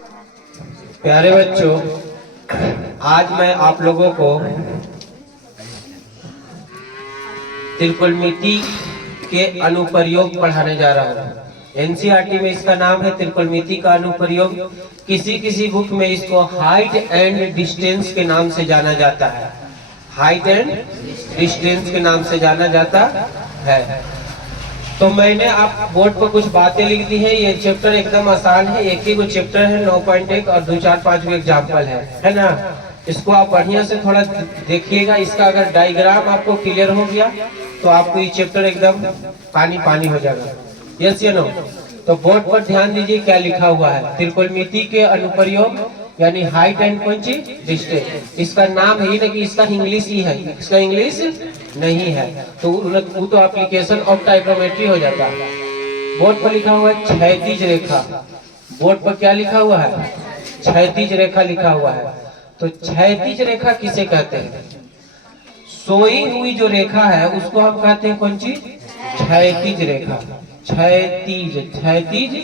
प्यारे बच्चों, आज मैं आप लोगों को त्रिकोणमिति के अनुप्रयोग पढ़ाने जा रहा हूँ। एनसीईआरटी में इसका नाम है त्रिकोणमिति का अनुप्रयोग। किसी किसी बुक में इसको हाइट एंड डिस्टेंस के नाम से जाना जाता है। हाइट एंड डिस्टेंस के नाम से जाना जाता है। तो मैंने आप बोर्ड पर कुछ बातें लिख दी है। ये चैप्टर एकदम आसान है, एक ही वो चैप्टर है 9.1 और 2, 4, 5 एग्जाम्पल है ना। इसको आप बढ़िया से थोड़ा देखिएगा। इसका अगर डायग्राम आपको क्लियर हो गया तो आपको ये चैप्टर एकदम पानी पानी हो जाएगा। यस या नो? तो बोर्ड पर ध्यान दीजिए क्या लिखा हुआ है। त्रिकोणमिति के अनुप्रयोग यानी हाइट एंड कौन सी डिस्टेंस। इसका नाम है कि इसका इंग्लिश ही है, इसका इंग्लिश नहीं है तो वो तो एप्लीकेशन ऑफ टाइपोमेट्री हो जाता है। बोर्ड पर लिखा हुआ है क्षैतिज रेखा। बोर्ड पर क्या लिखा हुआ है? क्षैतिज रेखा लिखा हुआ है। तो क्षैतिज रेखा किसे कहते हैं? सोई हुई जो रेखा है उसको हम कहते हैं कौन सी? क्षैतिज रेखा। क्षैतिज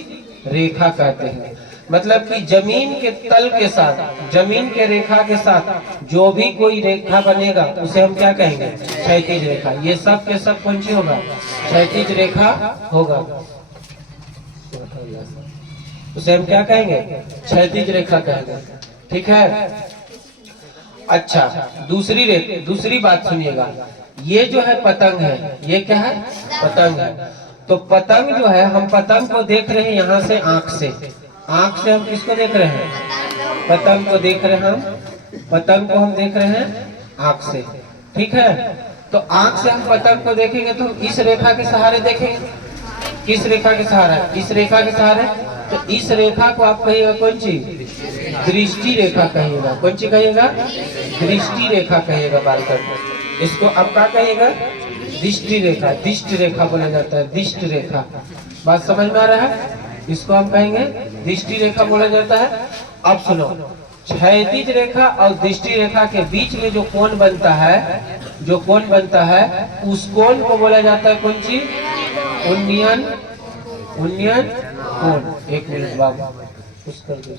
रेखा कहते हैं। मतलब कि जमीन के तल के साथ, जमीन के रेखा के साथ जो भी कोई रेखा बनेगा उसे हम क्या कहेंगे? क्षैतिज रेखा। ये सब के सब कौन सी होगा? क्षैतिज रेखा होगा। उसे हम क्या कहेंगे? क्षैतिज रेखा कहेंगे। ठीक है। अच्छा, दूसरी बात सुनिएगा। ये जो है पतंग है, ये क्या है? पतंग है। तो पतंग जो है, हम पतंग को देख रहे हैं यहाँ से आंख से। आंख से हम किसको देख रहे हैं? पतंग को देख रहे हैं हम। पतंग को हम देख रहे हैं आंख से। ठीक है। तो आंख से हम पतंग को देखेंगे तो हम इस रेखा के सहारे देखेंगे। किस रेखा के सहारे? इस रेखा के सहारे। तो इस रेखा को आप कहिएगा कौन सी? दृष्टि रेखा कहिएगा। कौन सी कहिएगा? दृष्टि रेखा कहिएगा बालकर। इसको अब क्या कहिएगा? दृष्टि रेखा। दृष्टि रेखा बोला जाता है। दृष्टि रेखा। बात समझ में आ रहा है? इसको हम कहेंगे दृष्टि रेखा बोला जाता है। अब सुनो, क्षैतिज रेखा और दृष्टि रेखा के बीच में जो कोण बनता है, जो कोण बनता है उस कोण को बोला जाता है कौन सी? उन्नयन कोण। एक मिनट बाबू, कुछ कर दो।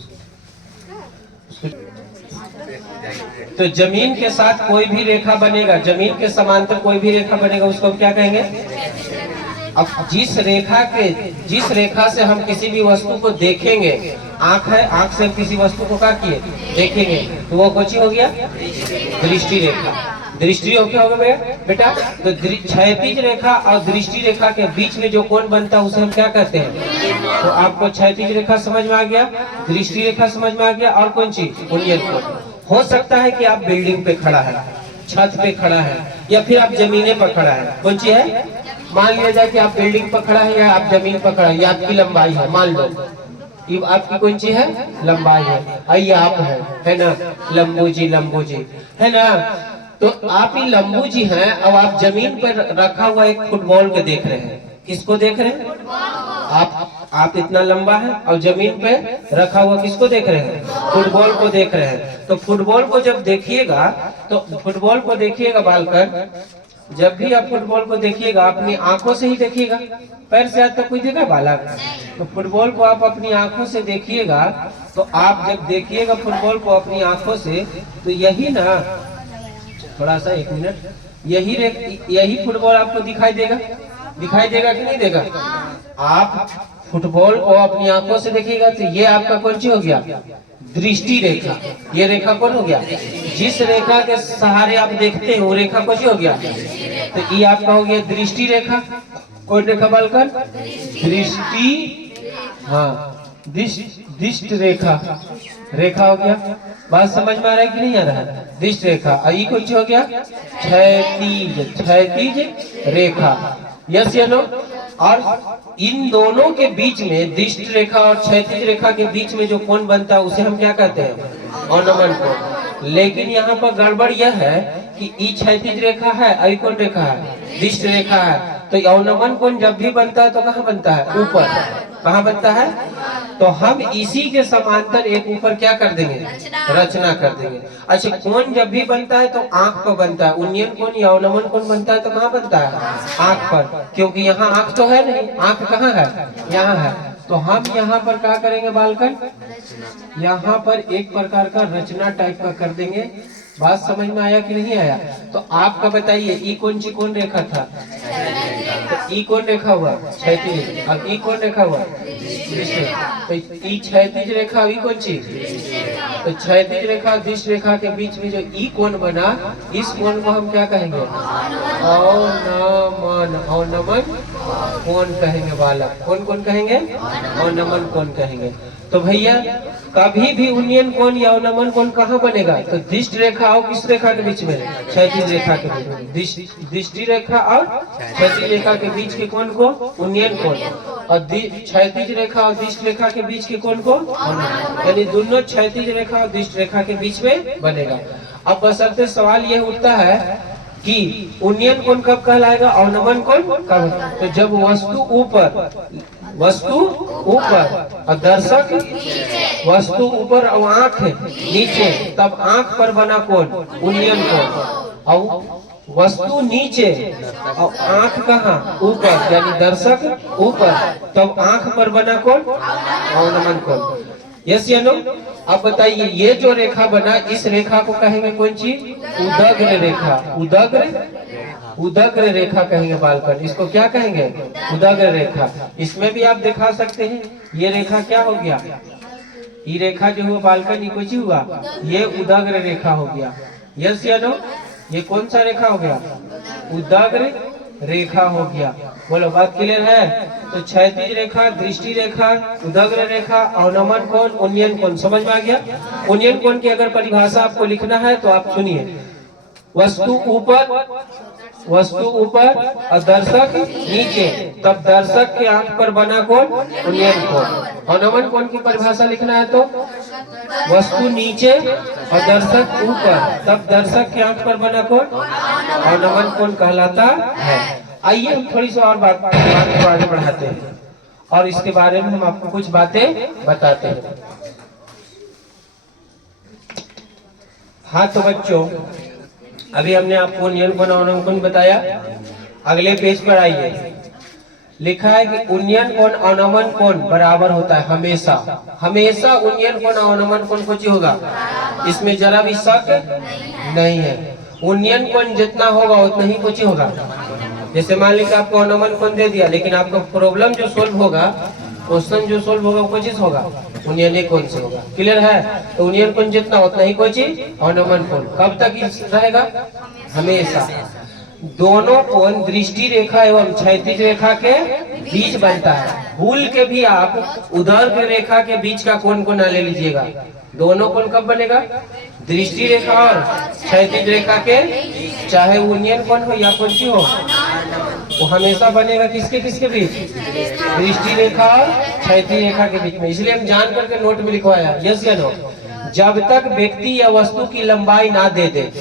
तो जमीन के साथ कोई भी रेखा बनेगा, जमीन के समांतर कोई भी रेखा बनेगा उसको हम क्या कहेंगे? अब जिस रेखा से हम किसी भी वस्तु को देखेंगे, आंख है, आंख से हम किसी वस्तु को क्या किए? देखेंगे, तो वो कौन सी हो गया? दृष्टि रेखा। दृष्टि हो क्या होगा बेटा? तो क्षैतिज रेखा और दृष्टि रेखा के बीच में जो कोण बनता है उसे हम क्या कहते हैं? तो आपको क्षैतिज रेखा समझ में आ गया, दृष्टि रेखा समझ में आ गया, और कौन सी? उन्नयन कोण। हो सकता है कि आप बिल्डिंग पे खड़ा है, छत पे खड़ा है, या फिर आप जमीने पर खड़ा है। कौन सी है? मान लिया जाए कि आप बिल्डिंग पर खड़ा है या आप जमीन पर खड़ा है। ये आपकी लंबाई है, मान लो ये आपकी कौन सी है? लंबाई है। आइए आप है ना लंबू जी है ना। तो आप ही लंबू जी हैं। अब आप जमीन पर रखा हुआ एक फुटबॉल को देख रहे हैं। किसको देख रहे हैं? आप इतना लंबा है और जमीन पे रखा हुआ किसको देख रहे हैं? फुटबॉल को देख रहे हैं। तो फुटबॉल को जब देखिएगा, तो फुटबॉल को देखिएगा बालकर, जब भी आप फुटबॉल को देखिएगा अपनी आंखों से ही देखिएगा। पैर से आज तक कोई देखा बालक? तो फुटबॉल को आप अपनी आंखों से देखिएगा। तो आप जब देखिएगा फुटबॉल को अपनी आंखों से, तो यही ना, थोड़ा सा एक मिनट, यही फुटबॉल आपको दिखाई देगा। दिखाई देगा कि नहीं देगा? आप फुटबॉल को अपनी आंखों से देखिएगा तो ये आपका कौन सी हो गया? दृष्टि रेखा। ये रेखा कौन हो गया? जिस रेखा के सहारे आप देखते हैं वो रेखा कौन सी हो गया? तो ये आपका हो गया दृष्टि रेखा। कौन रेखा बालकर? दृष्टि, हाँ दृष्टि रेखा। रेखा हो गया। बात समझ में आ रहा है कि नहीं आ रहा है? दृष्टि रेखा। और ये कौन सी हो गया? क्षैतिज रेखा। यस या नो? और इन दोनों के बीच में, दृष्टि रेखा और क्षैतिज रेखा के बीच में जो कोण बनता है उसे हम क्या कहते हैं? अवनमन कोण। लेकिन यहाँ पर गड़बड़ यह है कि ई क्षैतिज रेखा है, आई कौन रेखा है? दृष्टि रेखा है। तो अवनमन कोण जब भी बनता है तो कहाँ बनता है? ऊपर। कहाँ बनता है? तो हम इसी के समांतर एक ऊपर क्या कर देंगे? रचना कर देंगे। अच्छा, कोण जब भी बनता है तो आंख पर बनता है। उन्नयन कोण या अवनमन कोण बनता है तो कहाँ बनता है? आंख पर, क्योंकि यहाँ आंख तो है नहीं। आंख कहाँ है? यहाँ है। तो हम यहाँ पर क्या करेंगे बालकन, यहाँ पर एक प्रकार का रचना टाइप का कर देंगे। बात समझ में आया कि नहीं आया? तो आपका बताइए ई कौन रेखा था? तो ई कौन रेखा हुआ? क्षैतिज। अब ई कौन रेखा हुआ? दृष्टि। तो ई क्षैतिज रेखा, ई कौन चीज? तो क्षैतिज रेखा दृष्टि रेखा के बीच में जो ई कोण बना, इस कोण को हम क्या कहेंगे? अवनमन। अवनमन कोण कहेंगे बालक। कौन कहेंगे? अवनमन कोण कहेंगे। तो भैया कभी भी उन्नयन कोण या अवनमन कोण कहाँ बनेगा? तो दृष्टि रेखा और किस रेखा के बीच में? क्षैतिज रेखा के बीच में। दृष्टि रेखा और क्षैतिज रेखा के बीच के कोण को उन्नयन कोण, और क्षैतिज रेखा और दृष्टि रेखा के बीच के कोण को, यानी दोनों क्षैतिज रेखा और दृष्टि रेखा के बीच में बनेगा। अब बशर्ते सवाल यह उठता है कि उन्नयन कोण कब कहलाएगा, अवनमन कोण कब? तो जब वस्तु ऊपर और दर्शक वस्तु ऊपर और आंख नीचे, तब आंख पर बना कोण उन्नयन कोण। और वस्तु नीचे और आंख कहाँ? ऊपर, यानी दर्शक ऊपर, तब आंख पर बना कोण अवनमन कोण। यस या नो? अब बताइए ये जो रेखा बना, इस रेखा को कहेंगे कौन चीज? उदग्र रेखा। उदग्र रेखा कहेंगे बालकन। इसको क्या कहेंगे? उदग्र रेखा। इसमें भी आप दिखा सकते हैं, ये रेखा क्या हो गया? ये रेखा जो हुआ बालकन, ये कुछ हुआ, ये उदग्र रेखा हो गया। यस या नो? ये कौन सा रेखा हो गया? उदग्र रेखा हो गया। बोलो बात क्लियर है? तो क्षैतिज रेखा, दृष्टि रेखा, उदग्र रेखा, अवनमन कोण, उन्नयन कोण, समझ में आ गया? उन्नयन कोण की अगर परिभाषा आपको लिखना है तो आप सुनिए, वस्तु ऊपर और दर्शक नीचे, तब दर्शक के आंख पर बना कोण उन्नयन कोण। अवनमन कोण की परिभाषा लिखना है तो वस्तु नीचे और दर्शक ऊपर, तब दर्शक के आंख पर बना कोण अवनमन कोण कहलाता है। आइए हम थोड़ी सी और बात को आगे बढ़ाते हैं और इसके बारे में हम आपको कुछ बातें बताते हैं। हाँ तो बच्चों, अभी हमने आपको उन्नयन कोण अवनमन बताया। अगले पेज पर आइए, लिखा है कि उन्नयन कोण अवनमन कोण बराबर होता है हमेशा। हमेशा उन्नयन कोण अवनमन कोण कुछ होगा, इसमें जरा भी शक नहीं है। उन्नयन कोण जितना होगा उतना ही कुछ होगा। जैसे मान लीजिए आपको अवनमन कोण दे दिया, लेकिन आपका प्रॉब्लम जो सोल्व होगा, क्वेश्चन जो सोल्व होगा वो कुछ होगा उन्नयन कोण से होगा। क्लियर है? तो उन्नयन कोण जितना उतना ही कुछ अवनमन कोण कब तक रहेगा? हमेशा। दोनों कोण दृष्टि रेखा एवं क्षैतिज रेखा के बीच बनता है। भूल के भी आप उदग्र रेखा के बीच का कोण को ना ले लीजिएगा। दोनों कोण कब बनेगा? दृष्टि रेखा और क्षैतिज रेखा के, चाहे उन्नयन कोण हो या कौन सी हो, वो हमेशा बनेगा किसके बीच? दृष्टि रेखा और क्षैतिज रेखा के बीच में। इसलिए हम जान करके नोट में लिखवाया, यस या नो? जब तक व्यक्ति या वस्तु की लंबाई ना दे दे,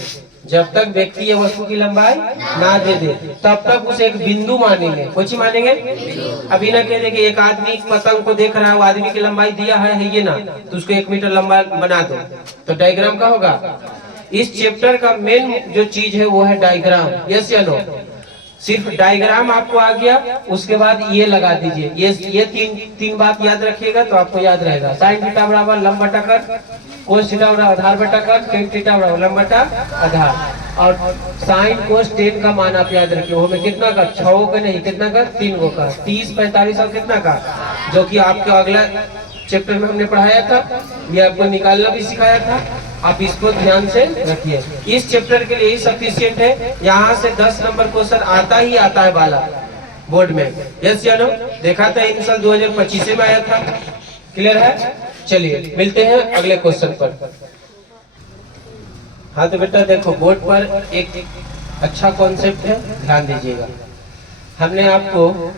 जब तक व्यक्ति या वस्तु की लंबाई ना दे दे, तब तक उसे एक बिंदु मानेंगे। कुछ मानेंगे? अभी ना कह दे कि एक आदमी पतंग को देख रहा है, वो आदमी की लंबाई दिया है ये ना, तो उसको 1 मीटर लंबा बना दो, तो डायग्राम का होगा। इस चैप्टर का मेन जो चीज है वो है डायग्राम। यस या नो? सिर्फ डायग्राम आपको आ गया, उसके बाद ये लगा दीजिए। ये तीन बात याद रखिएगा तो आपको याद रहेगा। साइन थीटा बराबर लंब बटा कर, कोस थीटा बराबर आधार बटा कर, टेन थीटा बराबर लंब बटा आधार। और साइन कोस टेन का मान आप याद रखिए, वो में कितना का? 6 का नहीं, कितना का? 3 गो का। 30, 45 और कितना का? जो कि आपके अगला चैप्टर में हमने पढ़ाया था, ये आपको निकालना भी सिखाया था। आप इसको ध्यान से रखिए। इस चैप्टर के लिए ही सफिशिएंट है। यहाँ से 10 नंबर क्वेश्चन आता ही आता है बाला बोर्ड में। यस या नो? देखा था इन साल 2025 में आया था। क्लियर है? चलिए मिलते हैं अगले क्वेश्चन पर। हाँ तो बेटा देखो, बोर्ड पर एक अच्छा कॉन्सेप्ट है, ध्यान दीजिएगा। हमने आपको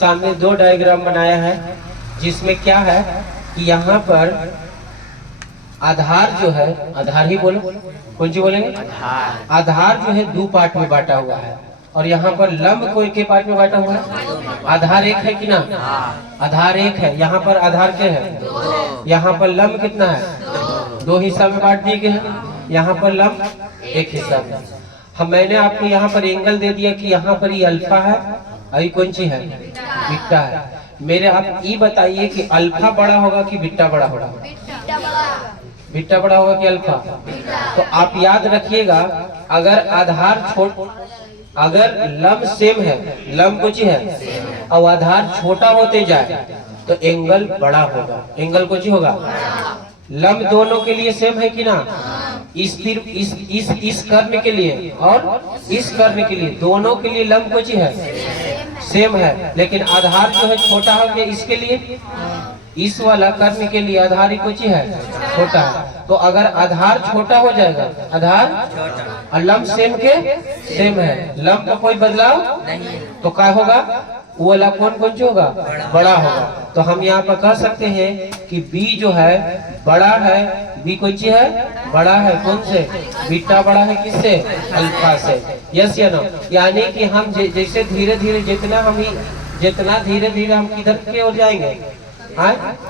सामने 2 डायग्राम बनाया है, जिसमें क्या है कि यहाँ पर आधार जो है, आधार ही बोलो, कौन सी बोलेंगे? आधार जो है 2 पार्ट में बांटा हुआ है, और यहाँ पर लंब कोई के पार्ट में बांटा हुआ है। आधार एक है कि ना? आधार एक है। यहाँ पर आधार क्या है? यहाँ पर लंब कितना है? 2 हिस्सा में बांट दिए गए हैं। यहाँ पर लंब 1 हिस्सा में। हम मैंने आपको यहाँ पर एंगल दे दिया कि यहाँ पर ये अल्फा है और ये कौन सी है? बीटा है। मेरे आप ये बताइए कि अल्फा बड़ा होगा कि बीटा बड़ा होगा? बीटा बड़ा होगा कि अल्फा? तो आप याद रखिएगा, अगर अगर लंब सेम है, लंब कुछ है और आधार छोटा होते जाए तो एंगल बड़ा होगा, एंगल कुछ होगा। लंब दोनों के लिए सेम है कि ना? इस कर्ण के लिए और इस कर्ण के लिए, दोनों के लिए लंब कुछ है, सेम है। लेकिन आधार जो है छोटा हो गया, इसके लिए, इस वाला कर्ण के लिए आधार ही कुछ है, छोटा है। तो अगर आधार छोटा हो जाएगा, आधार और लंब सेम के सेम है, लंब का कोई बदलाव नहीं, तो क्या होगा? वो वाला कौन जो होगा? बड़ा होगा। तो हम यहाँ पर कह सकते हैं कि बी जो है बड़ा है, बी कोई चीज है, बड़ा है। कौन से? बीटा बड़ा है किससे? अल्फा से। यस या नो? यानी कि हम जैसे धीरे धीरे जितना धीरे धीरे हम किधर की ओर जाएंगे,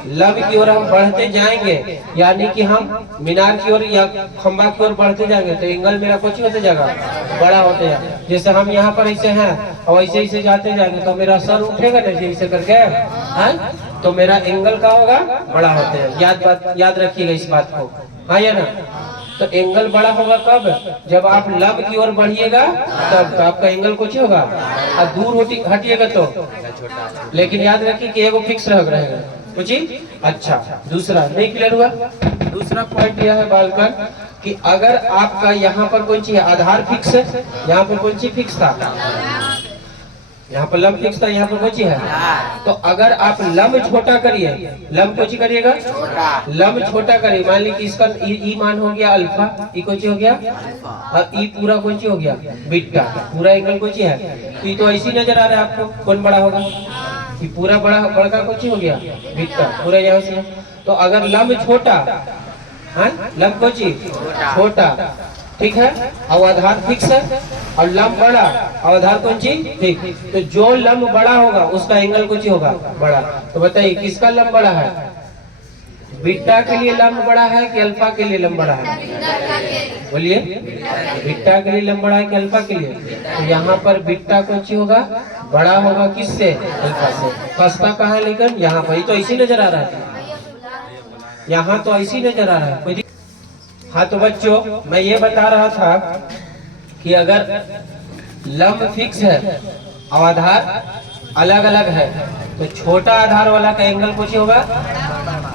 लंब की ओर हम बढ़ते जाएंगे, यानी कि हम मीनार की ओर या खंबा की ओर बढ़ते जाएंगे, तो एंगल मेरा कुछ होते जाएगा, बड़ा होते जाएगा। जैसे हम यहाँ पर ऐसे हैं और ऐसे ऐसे जाते जाएंगे तो मेरा सर उठेगा ना, ऐसे करके है, तो मेरा एंगल का होगा, बड़ा होते हैं। याद रखिएगा इस बात को, हाँ या ना? तो एंगल बड़ा होगा कब? जब आप लंब की ओर बढ़िएगा तब तो आपका एंगल कुछ होगा, और दूर हटिएगा तो। लेकिन याद रखिए कि एगो फिक्स रहेगा कुछ। अच्छा, दूसरा नहीं क्लियर हुआ? दूसरा पॉइंट यह है बालकन कि अगर आपका यहाँ पर कोई चीज आधार फिक्स है, यहाँ पर कोई चीज फिक्स था, यहाँ पर लंब फिक्स था, यहाँ पर कोई है, तो अगर आप लंब छोटा करिए, लंब कोई करिएगा, लंब छोटा करिए, मान लीजिए इसका ई मान हो गया अल्फा, ई कोई हो गया, और ई पूरा कोई हो गया बीटा, पूरा एंगल कोई है, तो ये तो ऐसी नजर आ रहा है आपको, कौन बड़ा होगा? ये पूरा बड़ा कोई हो गया बीटा, पूरा यहाँ से। तो अगर लंब छोटा, हाँ लंब कोई छोटा, ठीक है, और आधार फिक्स है, और लंब बड़ा और आधार कौन चीज ठीक, तो जो लंब बड़ा होगा उसका एंगल कुछ होगा, बड़ा। तो बताइए किसका लंब बड़ा है? बीटा के लिए लंब बड़ा है कि अल्फा के लिए लंब बड़ा है? बोलिए, बीटा के लिए लंब बड़ा है कि अल्फा के लिए? तो यहाँ पर बीटा कौन चीज होगा, बड़ा होगा किससे? अल्फा से। फंसता कहाँ है? लेकिन यहाँ पर तो ऐसी नजर आ रहा है, यहाँ तो ऐसी नजर आ रहा है कोई। हाँ तो बच्चों, मैं ये बता रहा था कि अगर लंब फिक्स है और आधार अलग अलग है तो छोटा आधार वाला का एंगल कुछ होगा,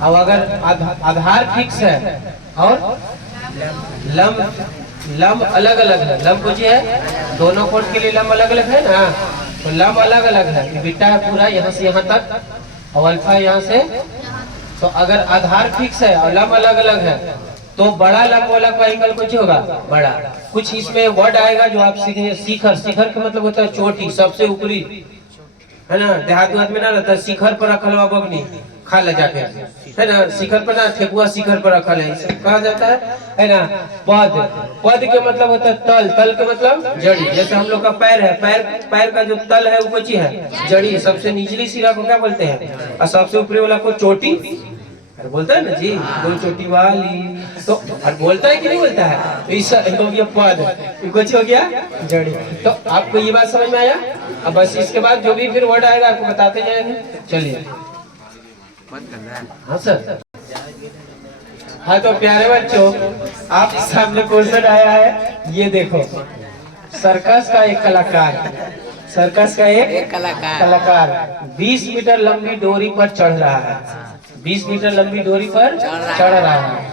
और अगर आधार फिक्स है और लंब अलग अलग है, लंब कुछ है, दोनों कोण के लिए लंब अलग अलग है ना, तो लंब अलग अलग है, बीटा है पूरा यहाँ से यहाँ तक और अल्फा यहाँ से। तो अगर आधार फिक्स है और लंब अलग अलग है तो बड़ा लंब वाला का एंगल कुछ होगा, बड़ा। कुछ इसमें वर्ड आएगा जो आप सीखेंगे, शिखर। शिखर का मतलब होता है चोटी, सबसे ऊपरी, है ना? देहात में ना रहता है शिखर पर रखल हुआ बगनी खा ले जाके, है ना? शिखर पर ना, ठेकुआ शिखर पर रखल है, कहा जाता है ना? पद के मतलब होता है तल, तल के मतलब जड़ी। जैसे हम लोग का पैर है, पैर का जो तल है वो कुछ है, जड़ी। सबसे निचली सिरा को क्या बोलते हैं, और सबसे ऊपरी वाला को चोटी बोलता है ना जी, दो चोटी वाली। तो बोलता है कि नहीं बोलता है? ऐसा हो गया पद, कुछ हो गया जड़ी। तो आपको ये बात समझ में आया? अब बस इसके बाद जो भी फिर वर्ड आएगा आपको बताते जाएंगे। चलिए, हाँ सर। हाँ तो प्यारे बच्चों, आप सामने क्वेश्चन आया है, ये देखो। सर्कस का एक कलाकार, सर्कस का एक कलाकार 20 मीटर लंबी डोरी पर चढ़ रहा है, 20 मीटर लंबी डोरी पर चढ़ रहा है,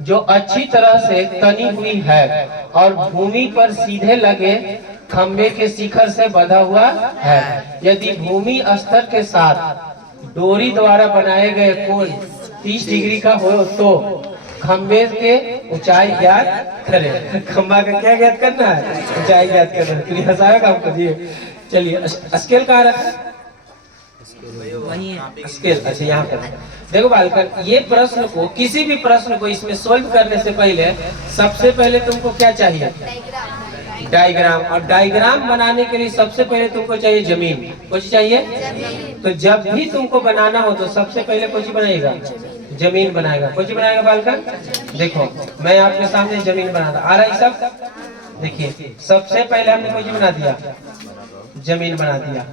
जो अच्छी तरह से तनी हुई है और भूमि पर सीधे लगे खंबे के शिखर से बंधा हुआ है। यदि भूमि स्तर के साथ डोरी द्वारा बनाए गए कोण 30 डिग्री का हो तो खंबे के ऊंचाई ज्ञात करें। खंबा का क्या ज्ञात करना है? ऊंचाई ज्ञात करना है। तो हंसाया काम करिए। चलिए, स्केल कहाँ रखा? स्केल, अच्छा यहाँ पर। देखो बालकन, ये प्रश्न को, किसी भी प्रश्न को इसमें सोल्व करने से पहले सबसे पहले तुमको क्या चाहिए? डायग्राम। और डायग्राम बनाने के लिए सबसे पहले तुमको चाहिए जमीन। कुछ चाहिए? तो जब भी तुमको बनाना हो तो सबसे पहले कुछ बनाएगा, जमीन बनाएगा। कुछ बनाएगा बालकन? देखो मैं आपके सामने जमीन बनाता आ रहा है सब। देखिए सबसे पहले हमने कुछ बना दिया, जमीन बना दिया।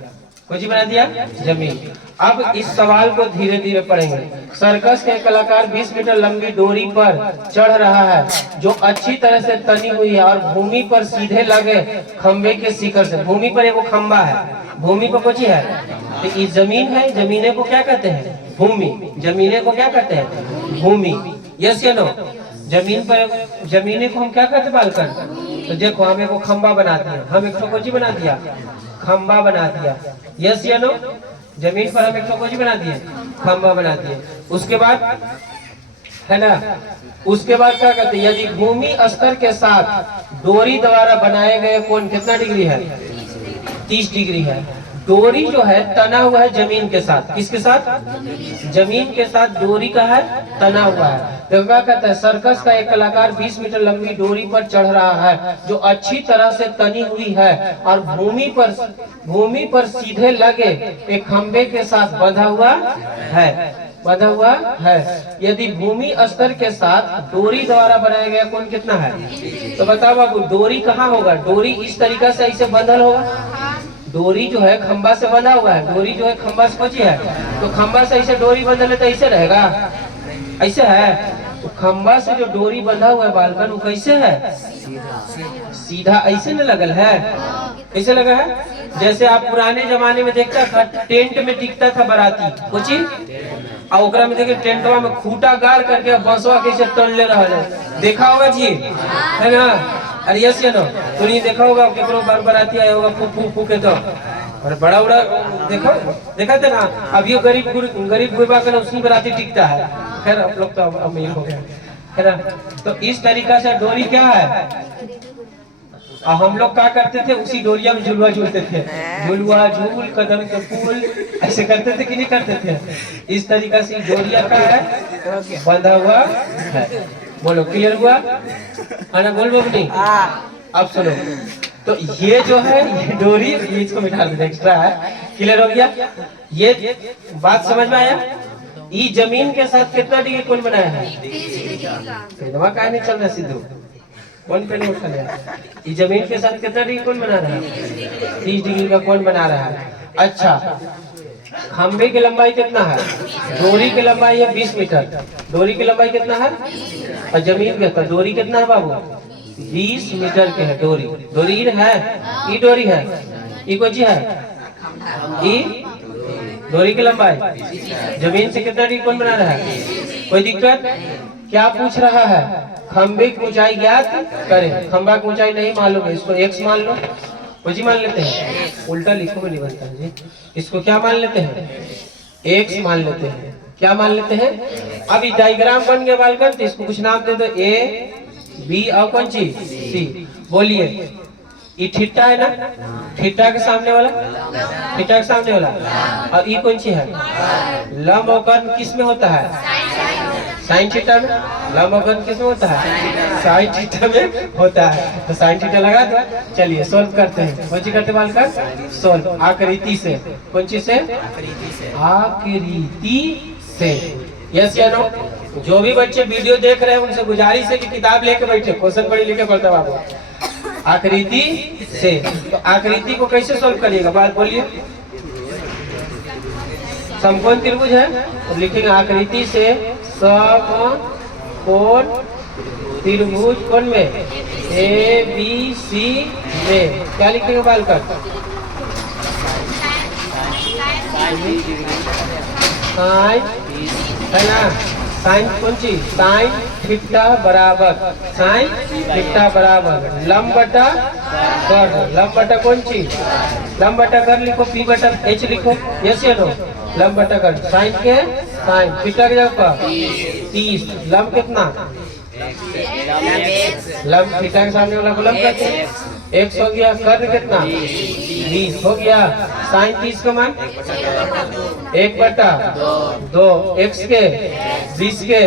कौन सी बना दिया? जमीन। अब इस सवाल को धीरे धीरे पढ़ेंगे। सर्कस के कलाकार 20 मीटर लंबी डोरी पर चढ़ रहा है जो अच्छी तरह से तनी हुई है और भूमि पर सीधे लगे खंबे के शिखर से। भूमि पर एगो खंबा है, भूमि पर कुछ है तो ये जमीन है। जमीने को क्या कहते हैं? भूमि। जमीने को क्या कहते हैं? भूमि। यस या नो? जमीन पर जमीने को हम क्या कहते हैं बालकन? तो देखो हम एक खंबा बना दिया, हम एक कोची बना दिया, खंबा बना दिया। यस या नो? जमीन पर हम एक कोची बना दिए, खंबा बना दिए। उसके बाद है ना, उसके बाद क्या कहते हैं? यदि भूमि स्तर के साथ डोरी द्वारा बनाए गए कोण कितना डिग्री है? 30 डिग्री है। डोरी जो है तना हुआ है जमीन के साथ। किसके साथ? जमीन के साथ डोरी का है तना हुआ है। तो क्या कहता है? सर्कस का एक कलाकार 20 मीटर लंबी डोरी पर चढ़ रहा है जो अच्छी तरह से तनी हुई है और भूमि पर सीधे लगे एक खंबे के साथ बंधा हुआ है। यदि भूमि स्तर के साथ डोरी द्वारा बनाया गया कोण कितना है? तो बताओ बाबू, डोरी कहाँ होगा? डोरी इस तरीका से ऐसे बंधल होगा। डोरी जो है खंबा से बंधा हुआ है, डोरी जो है खंबा से बची है, तो खंबा से ऐसे डोरी बंधल है तो ऐसे रहेगा, ऐसे है। तो खंबा से जो डोरी बंधा हुआ है बालकन, वो कैसे है? सीधा ऐसे न लगल है, कैसे लगा है? जैसे आप पुराने जमाने में देखता था टेंट में टिकता था बाराती कुछ, और ओकरा में देखे टेंटवा में खूटा गाड़ करके बसवा कैसे तल ले रहा है, देखा होगा जी, है ना? अरे यस या नो? तो नहीं देखा होगा, केकरो बाराती आया होगा फू के तो, और बड़ा बड़ा देखा था ना। अब ये गरीब गुरबा का उसी बाराती टिकता है। खैर आप लोग तो अमीर हो गए, है ना? तो इस तरीका से डोरी क्या है, और हम लोग क्या करते थे? उसी डोरिया में झुलवा झूलते थे, झुलवा झूल कदम के फूल, ऐसे करते थे कि नहीं करते थे? इस तरीका से डोरिया का है बंधा हुआ है। बोलो क्लियर हुआ? आना बोल नहीं? अब सुनो, तो ये जो है ये डोरी, ये इसको मिटा देना, एक्स्ट्रा है। क्लियर हो गया? ये बात समझ में आया? ये जमीन के साथ कितना डिग्री कोण बनाया है? का नहीं चल रहा सिद्धू, कौन पे नहीं उठा लिया? ये जमीन के साथ कितना डिग्री कोण बना रहा है? 30 डिग्री का कोण बना रहा है। अच्छा, खंबे की लंबाई कितना है? डोरी की लंबाई है 20 मीटर। डोरी की लंबाई कितना है? और जमीन के साथ डोरी कितना है बाबू? 20 मीटर के है डोरी। डोरी है, ये डोरी है, ये कोची है? ये डोरी की लंबाई जमीन से कितना डिग्री कोण बना रहा है? कोई दिक्कत? क्या पूछ रहा है? खंबे की ऊंचाई ज्ञात करें। खंबा की ऊंचाई नहीं मालूम है, इसको x मान लो। कुछ मान लेते हैं, उल्टा लिखो में नहीं बनता जी। इसको क्या मान लेते हैं? x मान लेते हैं। क्या मान लेते हैं? अभी डायग्राम बन गया बालकन, तो इसको कुछ नाम दे दो, a b और कौन सी c। बोलिए, ये थीटा है ना, थीटा के सामने वाला, थीटा के सामने वाला, और ये कौन सी है? लंब और कर्ण किस में होता है? साइन थीटा में। लंब और कर्ण किस में होता है? साइन थीटा में होता है। तो साइन थीटा लगा दो। चलिए सोल्व करते हैं। कौन सी करते बालकन? सोल्व आकृति से। कौन सी से? आकृति से। यस या नो? जो भी बच्चे वीडियो देख रहे हैं उनसे गुजारिश है कि किताब लेके बैठे, क्वेश्चन पढ़ी लिखे पढ़ता बाबू। आकृति से, तो आकृति को कैसे सोल्व करिएगा? बात बोलिए। समकोण त्रिभुज है तो लिखेंगे आकृति से समकोण त्रिभुज कौन में? ए बी सी में। क्या लिखेंगे बालकन? साइन, है ना? साइन कौन सी? साइन थीटा बराबर, साइन थीटा बराबर लंब बटा कर्ण। लंब बटा कौन सी? लंब बटा कर्ण लिखो, पी बटा एच लिखो। यस या नो? लंब बटा कर्ण। साइन के साइन, थीटा के जगह 30। लंब कितना? लंब थीटा के सामने वाला को लंब करते हैं, x हो गया। कर्ण कितना? 20 हो गया। साइन 30 का मान 1 बटा 2, x के 20 के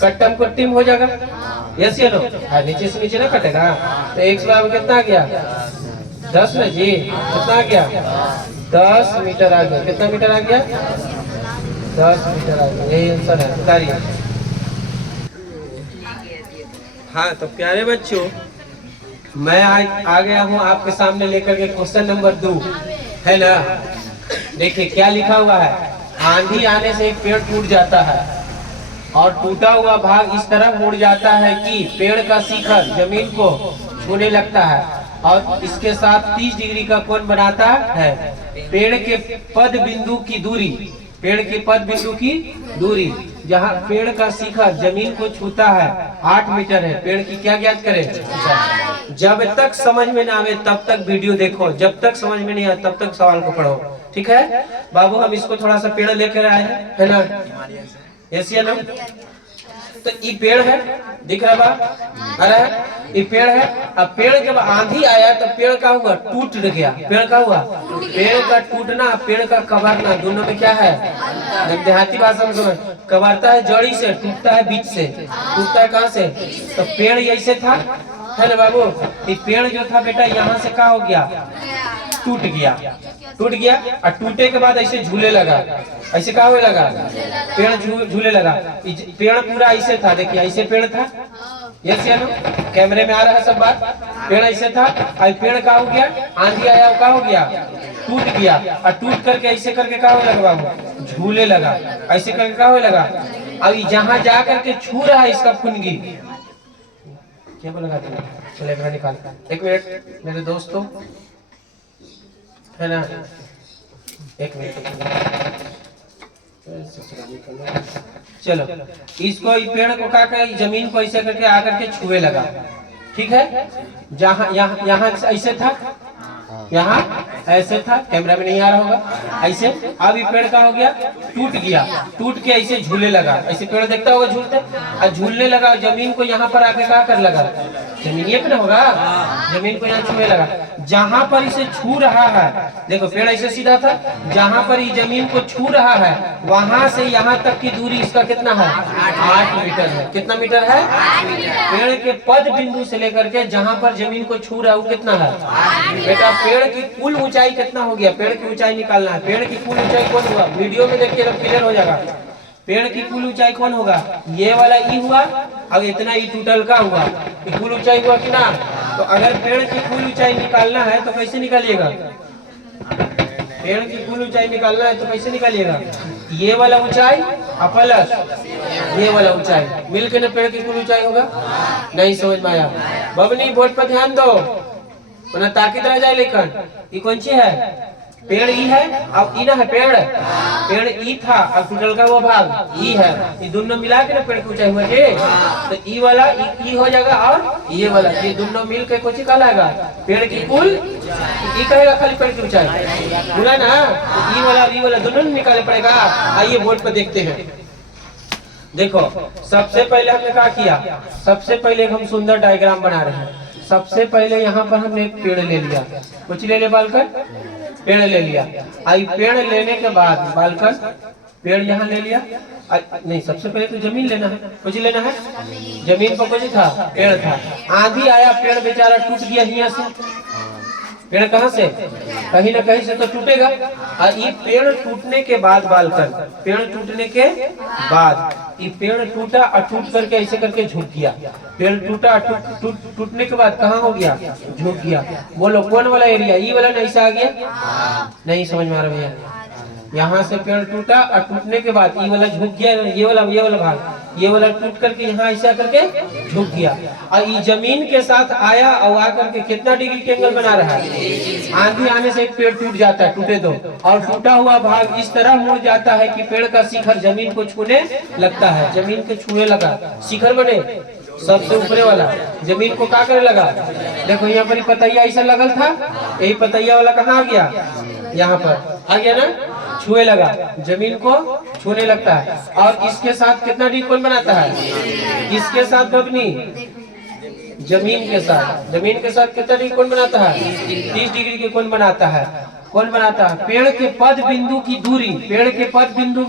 कट्टम कुट्टिम हो जाएगा। यस या नो? नीचे से नीचे ना कटेगा, तो x बराबर कितना आ गया? 10 ना जी। कितना आ गया? 10 मीटर आ गया। कितना मीटर आ गया? 10 मीटर आ गया। यही आंसर है, बताइए। हाँ तो प्यारे बच्चों, मैं आ गया हूँ आपके सामने लेकर के क्वेश्चन नंबर 2, है ना? देखिए क्या लिखा हुआ है, आंधी आने से एक पेड़ टूट जाता है और टूटा हुआ भाग इस तरह मुड़ जाता है कि पेड़ का शिखर जमीन को छूने लगता है और इसके साथ 30 डिग्री का कोण बनाता है। पेड़ के पद बिंदु की दूरी, पेड़ के पद बिंदु की दूरी जहाँ पेड़ का शिखर जमीन को छूता है 8 मीटर है। पेड़ की क्या ज्ञात करें? जब तक समझ में ना आवे तब तक वीडियो देखो, जब तक समझ में नहीं आए तब तक सवाल को पढ़ो। ठीक है बाबू, हम इसको थोड़ा सा पेड़ लेकर आए हैं, है ना? ऐसे ना, तो ये पेड़ है, दिख रहा बा है, ये पेड़ है। अब पेड़ जब आंधी आया तो पेड़ का हुआ, टूट गया। पेड़ का हुआ, पेड़ का टूटना पेड़ का कबरना, दोनों में क्या है? देहाती भाषा में समझ, कबरता है जड़ी से, टूटता है बीच से। टूटता है कहाँ से? तो पेड़ ऐसे था, है ना बाबू? ये पेड़ जो था बेटा यहाँ से क्या हो गया? टूट गया। टूट गया और टूटे के बाद ऐसे झूले लगा, ऐसे क्या हुए लगा? पेड़ झूले लगा। पेड़ पूरा ऐसे था, देखिए ऐसे पेड़ था, ये कैमरे में आ रहा है सब बात। पेड़ ऐसे था और पेड़ का हो गया, आंधी आया क्या हो गया? टूट गया और टूट करके ऐसे करके क्या हो लगा बाबू? झूले लगा, ऐसे करके क्या हो लगा? अब जहाँ जा करके छू रहा है इसका फुनगी, क्या बोला चले निकाल। एक मिनट मेरे दोस्तों, है ना, एक मिनट चलो, इसको पेड़ को क्या कर, जमीन को ऐसे करके आकर के छुए लगा। ठीक है, जहाँ यहाँ ऐसे था, यहाँ ऐसे था, कैमरा में नहीं आ रहा होगा, ऐसे। अब ये पेड़ का हो गया, टूट गया, टूट के ऐसे झूले लगा, ऐसे पेड़ देखता होगा झूलते, और झूलने लगा। जमीन को यहाँ पर आके क्या कर लगा? जमीन ये पे ना होगा, जमीन को यहाँ छूने लगा। जहाँ पर इसे छू रहा है, देखो पेड़ ऐसे सीधा था, जहाँ पर ये जमीन को छू रहा है वहां से यहाँ तक की दूरी इसका कितना है? 8 मीटर है। कितना मीटर है? पेड़ के पद बिंदु से लेकर के जहाँ पर जमीन को छू रहा है वो कितना है बेटा? पेड़ की कुल ऊंचाई कितना हो गया? पेड़ की ऊंचाई निकालना है। पेड़ की कुल ऊंचाई कौन हुआ? वीडियो में देख के जब क्लियर हो जाएगा। पेड़ की कुल ऊंचाई कौन होगा? ये वाला ई हुआ, अब इतना ई टोटल का हुआ, कुल ऊंचाई हुआ कि ना? तो अगर पेड़ की कुल ऊंचाई निकालना है तो कैसे निकालिएगा? पेड़ की कुल ऊंचाई निकालना है तो कैसे निकालिएगा? ये वाला ऊंचाई प्लस ये वाला ऊंचाई मिलके ना पेड़ की कुल ऊंचाई होगा। नहीं समझ में आया? बबनी बोर्ड पर ध्यान दो, वरना ताकत रह जाए। लेकिन ये कौन सी है? पेड़ ई है, अब ई ना है पेड़, पेड़ ई था, अब टोटल का वो भाग ई है, ये दोनों मिला के ना पेड़ की ऊंचाई हुआ जी। तो ई वाला ई हो जाएगा और ये वाला, ये दोनों मिल के कुछ कहलाएगा पेड़ की कुल। ई कहेगा खाली पेड़ की ऊंचाई, बोला ना? तो ई वाला दोनों निकालने पड़ेगा। आइए बोर्ड पर देखते हैं। देखो सबसे पहले हमने क्या किया? सबसे पहले हम सुंदर डायग्राम बना रहे हैं। सबसे पहले यहाँ पर हमने एक पेड़ ले लिया, कुछ ले लिया बालकन, पेड़ ले लिया। आई पेड़ लेने के बाद बालकन पेड़ यहाँ ले लिया। नहीं, सबसे पहले तो जमीन लेना है। कुछ लेना है, जमीन पर कुछ था, पेड़ था। आंधी आया, पेड़ बेचारा टूट गया यहाँ से। पेड़ कहाँ से? कहीं ना कहीं से तो टूटेगा। और ये पेड़ टूटने के बाद बालकन, पेड़ टूटने के बाद ये पेड़ टूटा और टूट करके ऐसे करके झुक गया। पेड़ टूटा टूटने के बाद कहाँ हो गया? झुक गया। बोलो कौन वाला एरिया? ये वाला नहीं से आ गया? नहीं समझ में आ रहा भैया? यहाँ से पेड़ टूटा और टूटने के बाद ये वाला झुक गया, ये वाला भाग, ये वाला टूट करके यहाँ ऐसा करके झुक गया। और ये जमीन के साथ आया और आकर के कितना डिग्री के एंगल बना रहा है? आंधी आने से एक पेड़ टूट जाता है, टूटे दो, और टूटा हुआ भाग इस तरह मुड़ जाता है कि पेड़ का शिखर जमीन को छूने लगता है। जमीन को छूने लगा, शिखर बने सबसे ऊपरे वाला जमीन को क्या करे लगा? देखो यहाँ पर पतैया ऐसा लगल था, यही पतैया वाला कहाँ आ गया? यहाँ पर आ गया ना, छुए लगा, जमीन को छूने लगता है। और इसके साथ कितना डिग्री कोण बनाता है? इसके साथ बबनी जमीन के साथ कितना डिग्री कोण बनाता है? 30 डिग्री के कोण बनाता है। कौन बनाता है? पेड़ के पद बिंदु की दूरी, पेड़ के पद बिंदु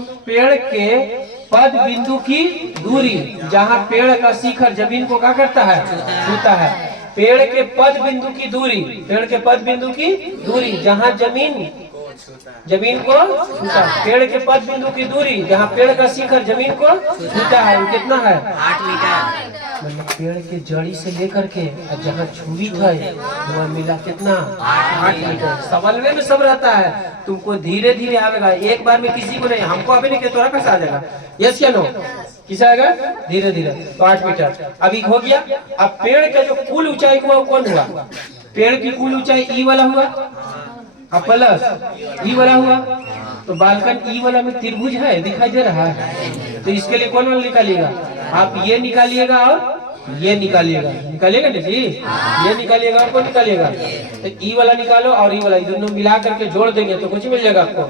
की दूरी जहाँ पेड़ का शिखर जमीन को क्या करता है? छूता है। पेड़ के पद बिंदु की दूरी, पेड़ के पद बिंदु की दूरी जहाँ जमीन को छूता है। पेड़ के पद बिंदु की दूरी जहाँ पेड़ का शिखर जमीन को छूता है, वो कितना है? 8 मीटर। मतलब पेड़ के जड़ी से लेकर के और जहाँ छुरी था वहाँ मिला कितना 8 मीटर। समन्वय में सब रहता है, तुमको धीरे धीरे आएगा, एक बार में किसी को नहीं, हमको अभी नहीं किया तो कैसे आ जाएगा? यस या नो? किसे आएगा? धीरे धीरे। तो 8 मीटर अभी हो गया। अब पेड़ का जो कुल ऊंचाई हुआ वो कौन हुआ? पेड़ की कुल ऊंचाई ई वाला हुआ और प्लस ई वाला हुआ। तो बालकन ई वाला में त्रिभुज है, दिखाई दे रहा है, तो इसके लिए कौन वाला निकालिएगा? आप ये निकालिएगा और ये निकालिएगा, निकालिएगा ना जी, ये निकालिएगा और कौन निकालिएगा? तो ई वाला निकालो और ई वाला, दोनों मिला करके जोड़ देंगे तो कुछ मिल जाएगा आपको,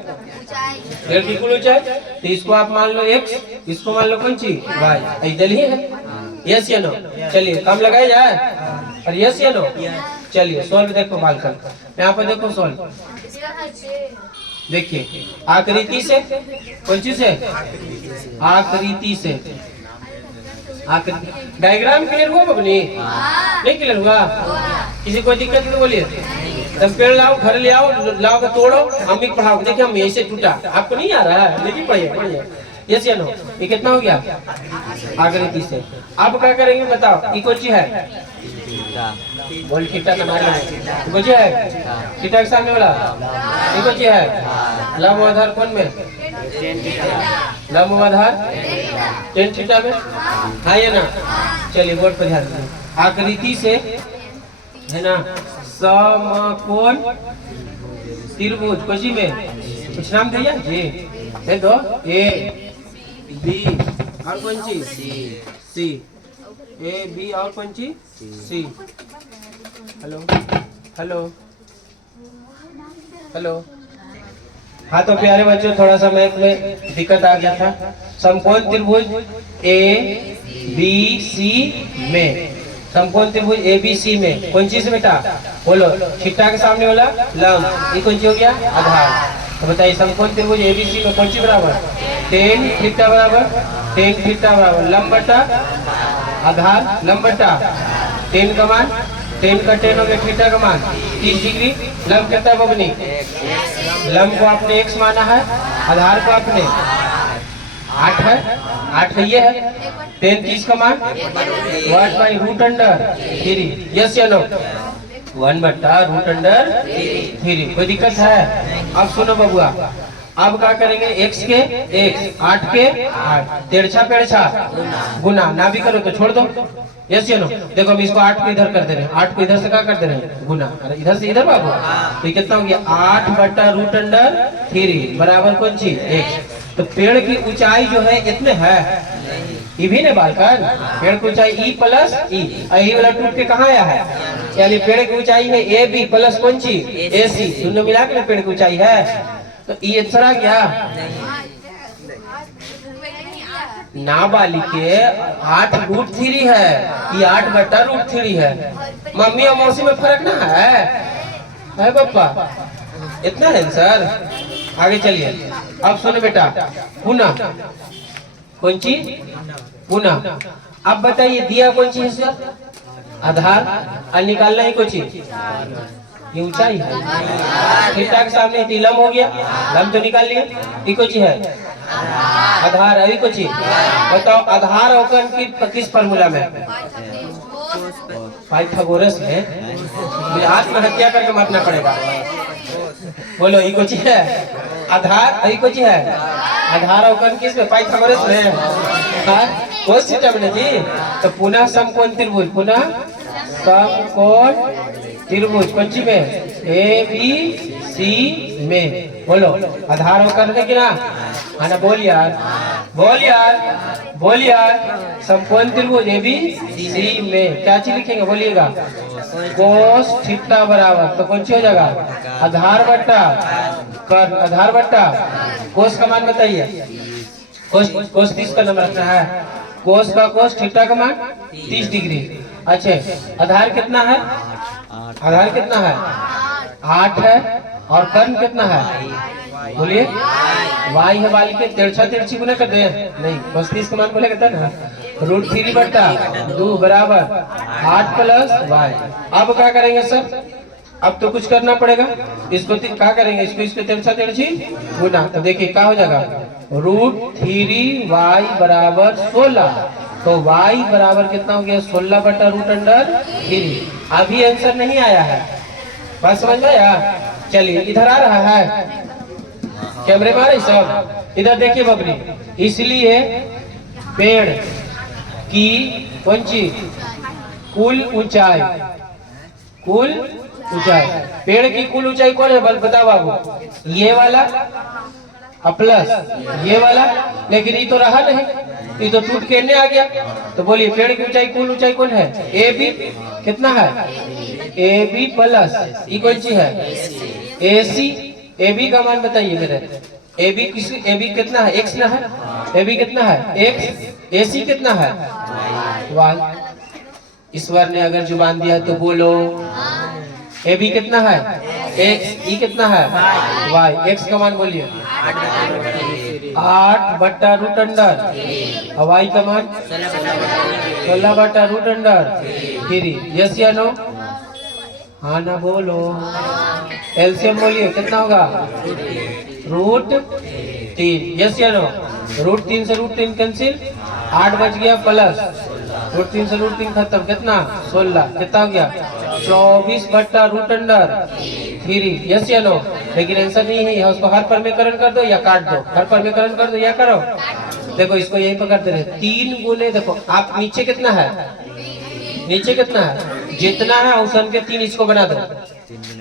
पेड़ की कुल ऊंचाई। तो इसको आप मान लो x, इसको मान लो कौन सी y, इधर ही है। यस या नो? चलिए काम लगाया जाए और यस या नो? चलिए सॉल्व देखो बालकन, यहाँ पर देखो सॉल्व, देखिए आकृति से, कौन सी से? आकृति से। डायग्राम क्लियर हुआ बबनी? नहीं क्लियर हुआ? किसी को दिक्कत तो बोलिए। तब पेड़ लाओ, घर ले आओ, लाओ के तोड़ो, अम्मी को पढ़ाओ। देखिए हम ऐसे टूटा, आपको नहीं आ रहा है, लेकिन पढ़िए पढ़िए। यस या नो? ये कितना हो गया? आकृति से। अब क्या करेंगे बताओ? ये कौन सी है? बोल थीटा का मान लो, कौन सी है? थीटा के सामने वाला ये कौन सी है? लंब आधार कौन में? लंब आधार टेन थीटा में, हाँ या ना? चलिए बोर्ड पर ध्यान दीजिए। आकृति से है ना, समकोण त्रिभुज कौन सी में? कुछ नाम दिया जी, दे दो। ए बी और कौन सी? सी। ए बी और कौन सी? सी। Hello hello hello. हाँ तो प्यारे बच्चों, थोड़ा सा मैथ में दिक्कत आ गया था। समकोण त्रिभुज ए बी सी में, समकोण त्रिभुज ए बी सी में कौन सी से बेटा? बोलो। थीटा के सामने वाला लंब, ये कौन सी हो गया? आधार। तो बताइए समकोण त्रिभुज ए बी सी में कौन सी बराबर? टेन थीटा बराबर, टेन थीटा बराबर लंब बटा आधार, लंब बटा टेन का मान, टेन का टेन हो गया, थीटा का मान 30 डिग्री। लंब कितना बबनी? लंब को आपने x माना है, आधार को आपने 8 है, 8 है, ये है। टेन 30 का मान 1/√3। यस या नो? 1/√3। कोई दिक्कत है? अब सुनो बबुआ, अब क्या करेंगे? x के x, 8 के 8, तिरछा पेड़छा गुना, ना भी करो तो छोड़ दो। यस या नो? देखो हम इसको 8 को इधर कर दे रहे हैं, 8 को इधर से क्या कर दे रहे हैं? गुना। अरे इधर से इधर बाबू, तो ये कितना हो गया? 8/√3 बराबर कौन सी? x। तो पेड़ की ऊंचाई जो है इतने है, ये भी नहीं बालकन, पेड़ की ऊंचाई ई प्लस ई, ई वाला टूट के कहाँ आया है? यानी पेड़ की ऊंचाई में ए बी प्लस कौन सी? ए सी, दोनों मिला के पेड़ की ऊंचाई है। तो ये आंसर आ गया ना बालिके, 8√3 है, ये 8/√3 है। मम्मी और मौसी में फर्क ना है पापा? इतना है सर। आगे चलिए, अब सुनो बेटा, पुनः कौन सी? पुनः। अब बताइए दिया कौन सी है सर? आधार, और निकालना ही कौन सी? ये ऊंचाई है। थीटा के सामने लंब हो गया, लंब तो निकाल लिया। ये कौन सी है? आधार। अभी कुछ ही बताओ, आधार अवकलन की किस फॉर्मूला में? पाइथागोरस में। आत्महत्या करके मरना पड़ेगा। बोलो ये कुछ है? आधार, ये कुछ है? आधार अवकलन किस में? पाइथागोरस में। कोस थीटा में जी। तो पुनः समकोण त्रिभुज, पुनः समकोण त्रिभुज कौन सी में? ए बी सी में। बोलो आधार अवकलन है कि ना? ना बोल यार, बोल यार, बोल यार। समकोण त्रिभुज ए बी सी में क्या चीज लिखेंगे? बोलिएगा। कोस थीटा बराबर, तो कौन सी हो जाएगा? आधार बट्टा कर्ण, आधार बट्टा कोस का मान बताइए। कोस 30 का नंबर रखना है। कोस का कोस, थीटा का मान 30 डिग्री। अच्छा आधार कितना है? आधार कितना है? 8 है। और कर्ण कितना है? बोलिए। y है वाली के, तिरछा तिरछी गुना कर दे नहीं, बस 30 का मान बोलेगा तब ना। √3/2 बराबर 8 प्लस y। अब क्या करेंगे सर? अब तो कुछ करना पड़ेगा। इसको क्या करेंगे? इसको तिरछा तिरछी गुना, तो देखिए क्या हो जाएगा? √3y बराबर 16। तो y बराबर कितना हो गया 16/√3। अभी आंसर नहीं आया है, बात समझ में आया? चलिए इधर आ रहा है, कैमरे में आ रही सब, इधर देखिए बबरी। इसलिए पेड़ की कौन चीज कुल ऊंचाई, कुल ऊंचाई, पेड़ की कुल ऊंचाई कौन है बल बताओ बाबू? ये वाला प्लस ये वाला, लेकिन ये तो रहा नहीं, ये तो टूट के आ गया। तो बोलिए पेड़ की ऊंचाई कुल ऊंचाई कौन है? ए बी कितना है? ए बी प्लस ये कौन सी है? ए सी। ए बी का मान बताइए मेरे, ए बी किसी, ए बी कितना है? एक्स ना है, ए बी कितना है? एक्स। ए सी कितना है? वाई। ईश्वर ने अगर जुबान दिया तो बोलो। ए बी कितना है? एक्स। ई कितना है? वाई। एक्स का मान बोलिए 8/√3। वाई का मान 16/√3। यस या नो? हाँ ना बोलो। एलसीएम बोलिए कितना होगा? √3। यस या नो? √3 से √3 कैंसिल, 8 बच गया प्लस √3 से √3 खत्म, कितना? 16। कितना हो गया? 24/√3। यस या नो? लेकिन आंसर नहीं है, उसको हर परमेकरण कर दो या काट दो, हर परमेकरण कर दो या करो। देखो इसको यही पकड़ते रहे, 3 गुने, देखो आप नीचे कितना है? नीचे कितना है? जितना है औसन के 3 इसको बना दो,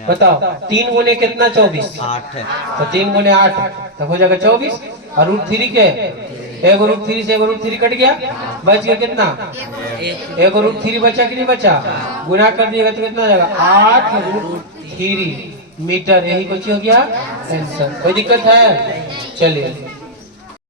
बताओ 3 गुने कितना? 24। 8 है तो 3 गुने 8 तो हो जाएगा 24। और √3 के एगो √3 से एगो √3 कट गया, बच गया कितना? एगो √3 बचा कि नहीं बचा? गुना कर दिएगा तो कितना हो जाएगा? 8√3 मीटर। यही कुछ हो गया आंसर। कोई दिक्कत है? चलिए